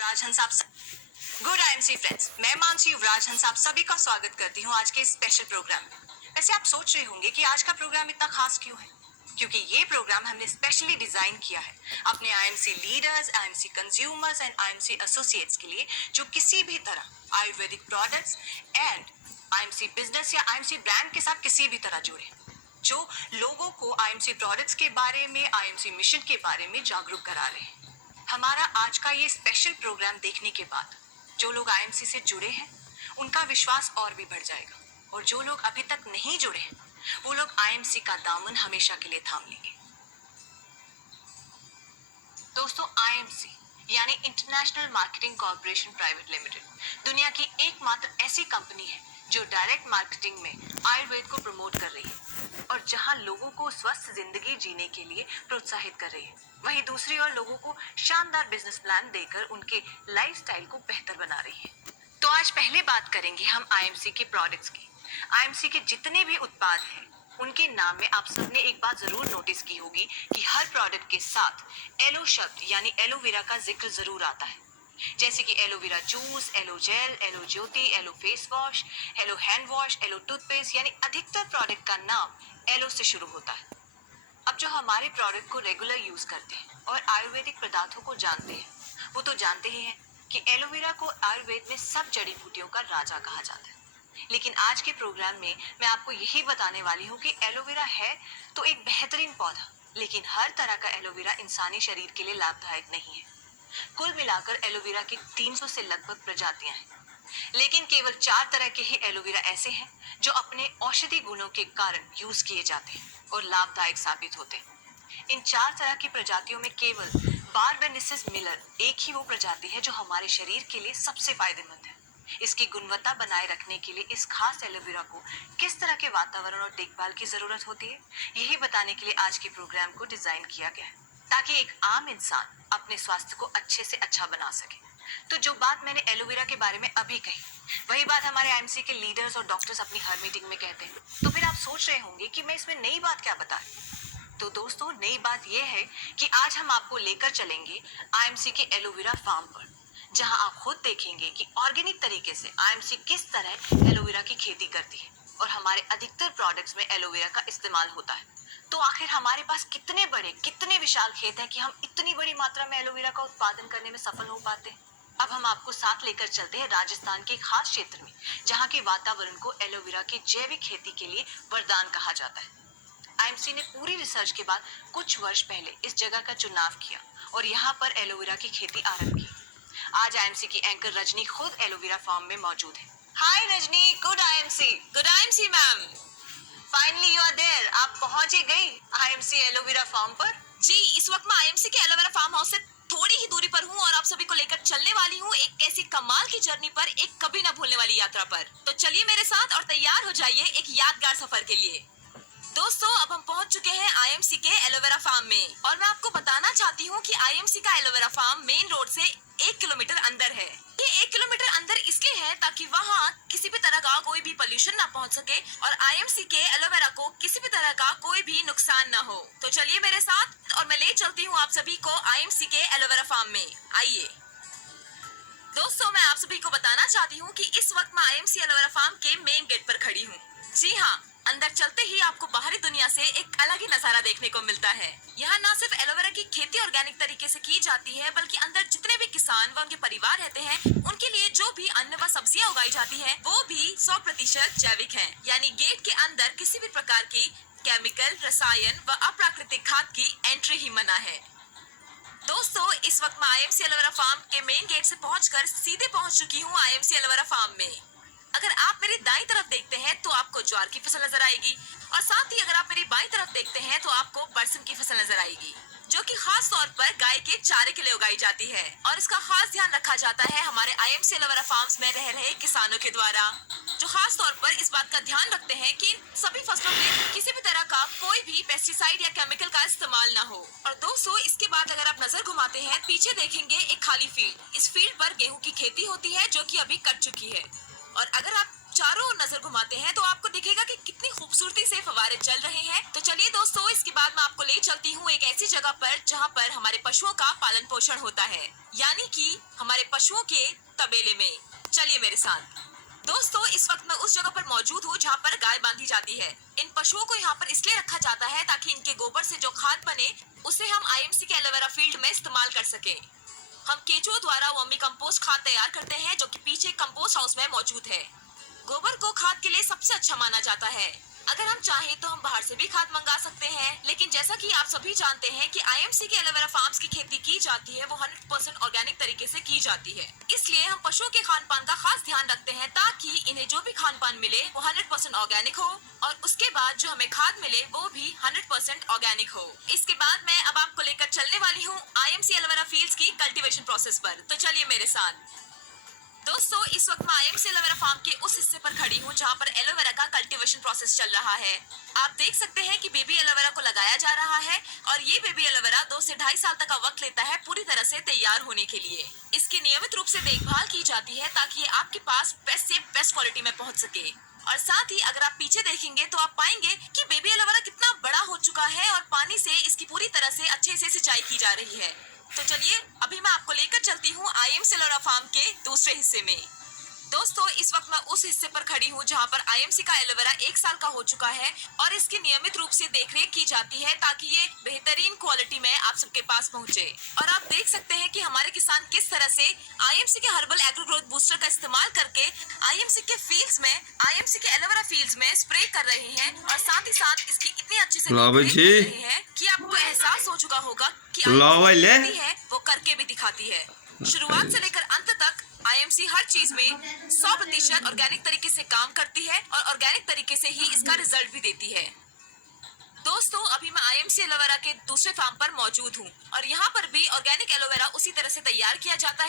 राजहंस आप good IMC friends, मैं मानसी राजहंस आप सभी का स्वागत करती हूँ आज के स्पेशल प्रोग्राम में। वैसे आप सोच रहे होंगे कि आज का प्रोग्राम इतना खास क्यों है, क्योंकि ये प्रोग्राम हमने स्पेशली डिजाइन किया है अपने IMC leaders, IMC consumers and IMC associates के लिए, जो किसी भी तरह Ayurvedic products and IMC business या आईएमसी ब्रांड के साथ किसी भी तरह जुड़े, जो लोगों को आईएमसी प्रोडक्ट्स के बारे में, आईएमसी मिशन के बारे में जागरूक करा रहे हैं। हमारा आज का ये स्पेशल प्रोग्राम देखने के बाद जो लोग आईएमसी से जुड़े हैं उनका विश्वास और भी बढ़ जाएगा, और जो लोग अभी तक नहीं जुड़े हैं वो लोग आईएमसी का दामन हमेशा के लिए थाम लेंगे। दोस्तों, आईएमसी यानी international marketing corporation private limited दुनिया की एकमात्र ऐसी कंपनी है जो डायरेक्ट मार्केटिंग में आयुर्वेद को प्रमोट कर रही है और जहां लोगों को स्वस्थ जिंदगी जीने के लिए प्रोत्साहित कर रही है, वहीं दूसरी ओर लोगों को शानदार बिजनेस प्लान देकर उनके लाइफस्टाइल को बेहतर बना रही है। तो आज पहले बात करेंगे हम आईएमसी के प्रोडक्ट्स की। आईएमसी के जितने भी उत्पाद हैं उनके नाम में आप सबने एक बात जरूर नोटिस की होगी कि हर प्रोडक्ट के साथ एलो शब्द यानी एलोवेरा का जिक्र जरूर आता है, जैसे कि aloe vera juice, aloe gel, aloe ज्योति, aloe face wash, aloe hand wash, aloe toothpaste, यानी अधिकतर प्रोडक्ट का नाम एलो से शुरू होता है। अब जो हमारे प्रोडक्ट को रेगुलर यूज करते हैं और आयुर्वेदिक पदार्थों को जानते हैं वो तो जानते ही हैं कि एलोवेरा को आयुर्वेद में सब जड़ी बूटियों का राजा कहा जाता है। लेकिन आज के प्रोग्राम में मैं आपको यही बताने वाली हूँ कि एलोवेरा है तो एक बेहतरीन पौधा, लेकिन हर तरह का एलोवेरा इंसानी शरीर के लिए लाभदायक नहीं है। कुल मिलाकर एलोवेरा की 300 से लगभग प्रजातियां हैं, लेकिन केवल 4 तरह के ही एलोवेरा ऐसे हैं जो अपने औषधि गुणों के कारण यूज किए जाते हैं और लाभदायक साबित होते हैं। इन 4 तरह की प्रजातियों में केवल बारबेनिसिस मिलर एक ही वो प्रजाति है जो हमारे शरीर के लिए सबसे फायदेमंद है। इसकी गुणवत्ता बनाए रखने के लिए इस खास एलोवेरा को किस तरह के वातावरण और देखभाल की जरूरत होती है, यही बताने के लिए आज के प्रोग्राम को डिजाइन किया गया है, ताकि एक आम इंसान अपने स्वास्थ्य को अच्छे से अच्छा बना सके। तो जो बात मैंने एलोवेरा के बारे में अभी कही, वही बात हमारे आईएमसी के लीडर्स और डॉक्टर्स अपनी हर मीटिंग में कहते हैं। तो फिर आप सोच रहे होंगे कि मैं इसमें नई बात क्या बता रही। तो दोस्तों, नई बात यह है कि आज हम आपको लेकर चलेंगे आईएमसी के एलोवेरा फार्म पर, जहां आप खुद देखेंगे कि ऑर्गेनिक तरीके से आईएमसी किस तरह एलोवेरा की खेती करती है और हमारे अधिकतर प्रोडक्ट्स में एलोवेरा का इस्तेमाल होता है। तो आखिर हमारे पास कितने बड़े, कितने विशाल खेत हैं कि हम इतनी बड़ी मात्रा में एलोवेरा का उत्पादन करने में सफल हो पाते हैं। अब हम आपको साथ लेकर चलते हैं राजस्थान के खास क्षेत्र में, जहाँ के वातावरण को एलोवेरा की जैविक खेती के लिए वरदान कहा जाता है। आईएमसी ने पूरी रिसर्च के बाद कुछ वर्ष पहले इस जगह का चुनाव किया और यहाँ पर एलोवेरा की खेती आरंभ की। आज आईएमसी की एंकर रजनी खुद एलोवेरा फार्म में मौजूद है। Hi Rajni, good IMC ma'am. Finally you are there. आप पहुंच ही गई आईएमसी एलोवेरा फार्म पर। जी, इस वक्त मैं आईएमसी के एलोवेरा फार्म हाउस से थोड़ी ही दूरी पर हूँ और आप सभी को लेकर चलने वाली हूँ एक ऐसी कमाल की जर्नी पर, एक कभी न भूलने वाली यात्रा पर। तो चलिए मेरे साथ और तैयार हो जाइए एक यादगार सफर के लिए। दोस्तों, अब हम पहुंच चुके हैं आईएमसी के एलोवेरा फार्म में और मैं आपको बताना चाहती हूँ कि आईएमसी का एलोवेरा फार्म मेन रोड से 1 किलोमीटर अंदर है। ये 1 किलोमीटर अंदर इसलिए है ताकि वहाँ किसी भी तरह का कोई भी पोल्यूशन ना पहुँच सके और आईएमसी के एलोवेरा को किसी भी तरह का कोई भी नुकसान ना हो। तो चलिए मेरे साथ और मैं ले चलती हूँ आप सभी को आईएमसी के एलोवेरा फार्म में। आइए दोस्तों, मैं आप सभी को बताना चाहती हूँ कि इस वक्त मैं आईएमसी एलोवेरा फार्म के मेन गेट पर खड़ी हूँ। जी हाँ, अंदर चलते ही आपको बाहरी दुनिया से एक अलग ही नजारा देखने को मिलता है। यहाँ न सिर्फ एलोवेरा की खेती ऑर्गेनिक तरीके से की जाती है, बल्कि अंदर जितने भी किसान व उनके परिवार रहते हैं उनके लिए जो भी अन्न व सब्जियाँ उगाई जाती है वो भी 100% जैविक है। यानी गेट के अंदर किसी भी प्रकार की केमिकल, रसायन व अप्राकृतिक खाद की एंट्री ही मना है। दोस्तों, इस वक्त मैं आईएमसी एलोवेरा फार्म के मेन गेट से पहुंचकर सीधे पहुंच चुकी हूं आईएमसी एलोवेरा फार्म में। अगर आप मेरी दाईं तरफ देखते हैं तो आपको ज्वार की फसल नजर आएगी और साथ ही अगर आप मेरी बाईं तरफ देखते हैं तो आपको बरसिम की फसल नजर आएगी, जो कि खास तौर पर गाय के चारे के लिए उगाई जाती है और इसका खास ध्यान रखा जाता है हमारे आईएमसी एलोवेरा फार्म्स में रह रहे किसानों के द्वारा, जो खास तौर पर इस बात का ध्यान रखते हैं कि सभी फसलों में किसी भी तरह का कोई भी पेस्टिसाइड या केमिकल का इस्तेमाल ना हो। और दोस्तों, इसके बाद अगर आप नजर घुमाते हैं पीछे देखेंगे एक खाली फील्ड। इस फील्ड पर गेहूं की खेती होती है जो कि अभी कट चुकी है। और अगर आप चारों ओर नजर घुमाते हैं तो आपको दिखेगा कि कितनी खूबसूरती से फव्वारे चल रहे हैं। तो चलिए दोस्तों, इसके बाद मैं आपको ले चलती हूँ एक ऐसी जगह पर जहाँ पर हमारे पशुओं का पालन पोषण होता है, यानी कि हमारे पशुओं के तबेले में। चलिए मेरे साथ। दोस्तों, इस वक्त मैं उस जगह पर मौजूद हूँ जहाँ पर गाय बांधी जाती है। इन पशुओं को यहाँ पर इसलिए रखा जाता है ताकि इनके गोबर से जो खाद बने उसे हम आईएमसी के एलोवेरा फील्ड में इस्तेमाल कर सके। हम केंचुओं द्वारा वर्मी कंपोस्ट खाद तैयार करते हैं जो कि पीछे कंपोस्ट हाउस में मौजूद है। गोबर को खाद के लिए सबसे अच्छा माना जाता है। अगर हम चाहें तो हम बाहर से भी खाद मंगा सकते हैं, लेकिन जैसा कि आप सभी जानते हैं कि आईएमसी के एलोवेरा फार्म्स की खेती की जाती है वो 100% ऑर्गेनिक तरीके से की जाती है। इसलिए हम पशुओं के खान पान का खास ध्यान रखते हैं ताकि इन्हें जो भी खान पान मिले वो 100% ऑर्गेनिक हो और उसके बाद जो हमें खाद मिले वो भी 100% ऑर्गेनिक हो। इसके बाद मैं अब आपको लेकर चलने वाली हूँ आईएमसी एलोवेरा फील्ड्स की कल्टीवेशन प्रोसेस पर। तो चलिए मेरे साथ। दोस्तों, इस वक्त मैं आईएमसी एलोवेरा फार्म के उस हिस्से पर खड़ी हूँ जहाँ पर एलोवेरा का कल्टीवेशन प्रोसेस चल रहा है। आप देख सकते हैं कि बेबी एलोवेरा को लगाया जा रहा है और ये बेबी एलोवेरा 2 से 2.5 साल तक का वक्त लेता है पूरी तरह से तैयार होने के लिए। इसकी नियमित रूप से देखभाल की जाती है ताकि ये आपके पास बेस्ट से बेस्ट क्वालिटी में पहुँच सके। और साथ ही अगर आप पीछे देखेंगे तो आप पाएंगे कि बेबी एलोवेरा कितना बड़ा हो चुका है और पानी से इसकी पूरी तरह से अच्छे से सिंचाई की जा रही है। तो चलिए अभी मैं आपको लेकर चलती हूँ आईएमसी एलोवेरा फार्म के दूसरे हिस्से में। दोस्तों, इस वक्त मैं उस हिस्से पर खड़ी हूँ जहाँ पर आईएमसी का एलोवेरा 1 साल का हो चुका है और इसकी नियमित रूप से देखरेख की जाती है ताकि ये बेहतरीन क्वालिटी में आप सबके पास पहुँचे। और आप देख सकते हैं कि हमारे किसान किस तरह से आईएमसी के हर्बल एग्रो ग्रोथ बूस्टर का इस्तेमाल करके आईएमसी के फील्ड्स में, आईएमसी के एलोवेरा फील्ड्स में स्प्रे कर रहे हैं और साथ ही साथ इसकी इतनी अच्छी से देखरेख कर रहे हैं कि आपको एहसास हो चुका होगा कि आईएमसी है वो करके भी दिखाती है। शुरुआत से लेकर अंत तक आईएमसी हर चीज में 100% ऑर्गेनिक तरीके से काम करती है और ऑर्गेनिक तरीके से ही इसका रिजल्ट भी देती है। दोस्तों, अभी मैं आईएमसी एलोवेरा के दूसरे फार्म पर मौजूद हूँ और यहाँ पर भी ऑर्गेनिक एलोवेरा उसी तरह से तैयार किया जाता है